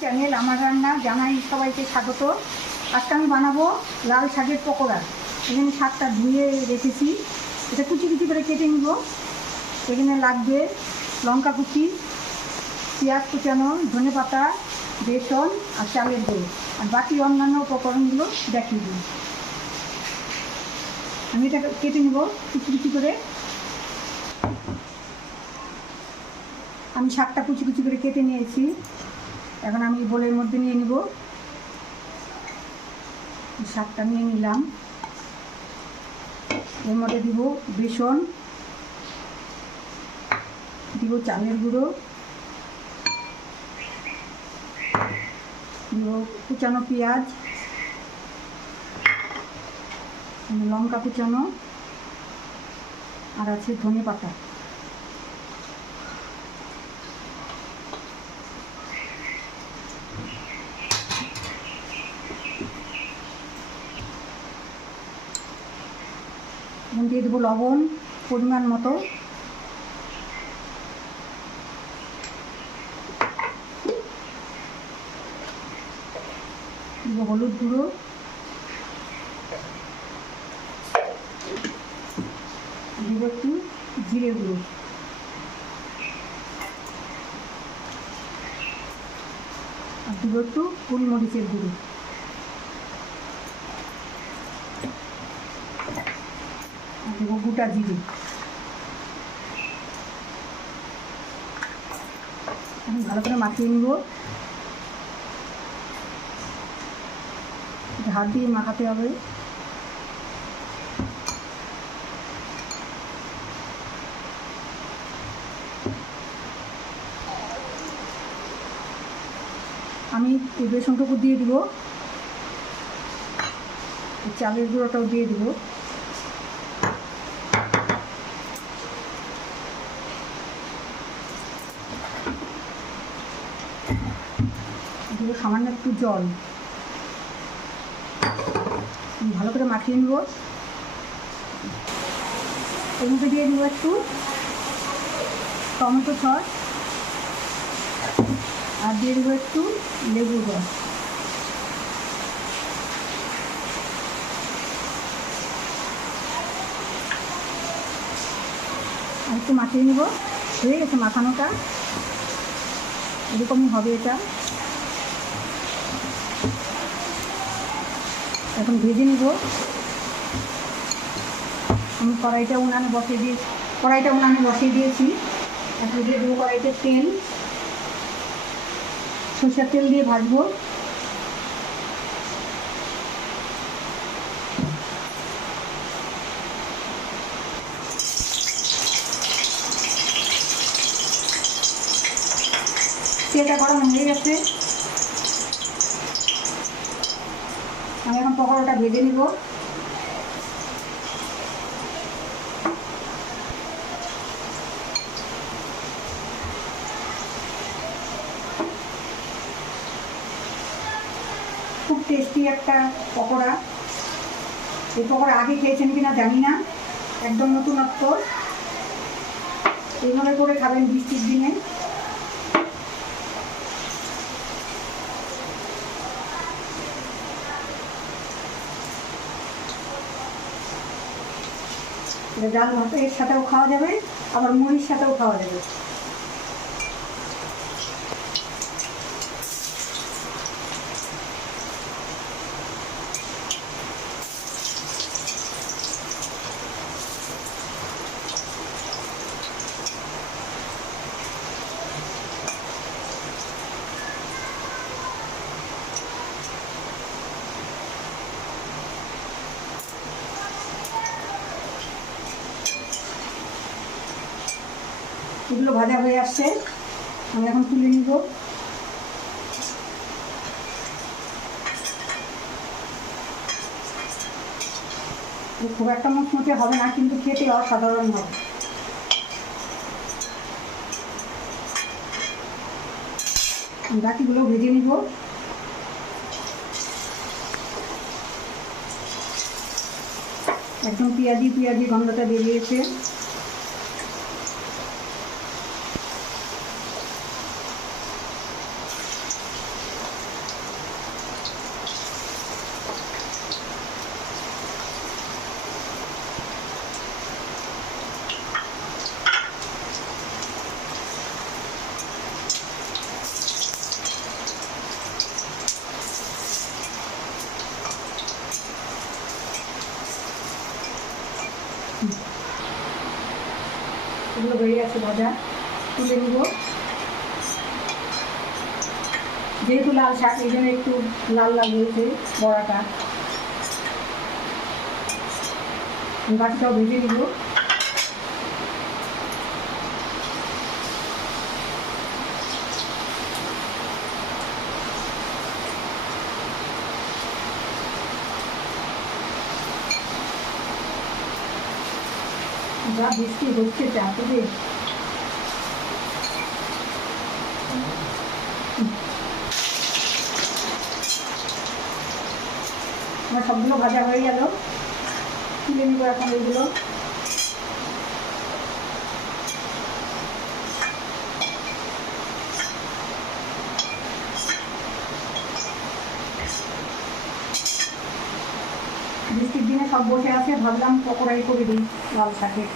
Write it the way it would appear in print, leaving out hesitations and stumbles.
Channel আমার রান্না জানাই সবাইকে স্বাগত। আজকে আমি বানাবো লাল শাকের পকোড়া। এখানে শাকটা ধুয়ে রেখেছি, এটা কুচি কুচি করে কেটে নিব। এখানে লাগবে লঙ্কা কুচি, পেঁয়াজ কুচানো, ধনে পাতা, বেসন আর চালের গুঁড়ো, আর বাকি অন্যান্য উপকরণগুলো দেখিয়ে দিই। আমি এটা কেটে নিব কুচি কুচি করে। আমি শাকটা কুচি কুচি করে কেটে নিয়েছি। এখন আমি বোলের মধ্যে নিয়ে নিব। শাকটা নিয়ে নিলাম। এর মধ্যে দিব বেসন, দিব চালের গুঁড়ো, দিব কুচানো পেঁয়াজ, লঙ্কা কুচানো, আর আছে ধনে পাতা। দিয়ে দেবো লবণ পরিমাণ মতো, দিব হলুদ গুঁড়ো, দিব একটু জিরে গুঁড়ো, আর দিব একটু গোলমরিচের গুঁড়ো। দেবো গোটা জিরে। এখন ভালো করে মাখিয়ে নিব। হাত দিয়ে মাখাতে হবে। আমি এই বেসনটুকু দিয়ে দিব, চালের গুঁড়োটাও দিয়ে দিব। দিব সামান্য একটু জল। ভালো করে মাখিয়ে নেব। এর মধ্যে দিয়ে দেবো একটু টমেটো সস, আর দিয়ে দেবো একটু লেবুর রস। আর একটু মাখিয়ে নেব। হয়ে গেছে মাখানোটা, এরকমই হবে এটা। এখন ভেজে নিব। আমি কড়াইটা উনানে বসিয়ে দিয়েছি। এখন দিয়ে দেবো কড়াইতে তেল, সরষের তেল দিয়ে ভাজবো। তেলটা গরম হয়ে গেছে। আমি এখন পকোড়াটা ভেজে নিব। খুব টেস্টি একটা পকোড়া। এই পকোড়া আগে খেয়েছেন কিনা জানি না, একদম নতুনত্ব। এইভাবে করে খাবেন বৃষ্টির দিনে। ডাল ভাত এর সাথেও খাওয়া যাবে, আবার মুড়ির সাথেও খাওয়া যাবে। এগুলো ভাজা হয়ে আসছে, আমি এখন তুলে নিব। খুব একটা মুচমুচে হবে না, কিন্তু খেতে অসাধারণ হবে। বাকিগুলো ভেজে নিব। একদম পেঁয়াজি গন্ধটা বেরিয়েছে। শাকগুলো হয়ে গেছে ভাজা, তুলে নিব। যেহেতু লাল শাক এই জন্য একটু লাল লাল হয়েছে বড়াটা, বাকিটাও ভেজে নিব। যা বৃষ্টি হচ্ছে চারদিকে, আমার সবগুলো ভাজা হয়ে গেল, তুলে নিব এখন এগুলো। বৃষ্টির দিনে সব বসে আছে, ভাবলাম পকোড়াই করে দিই লাল শাকের।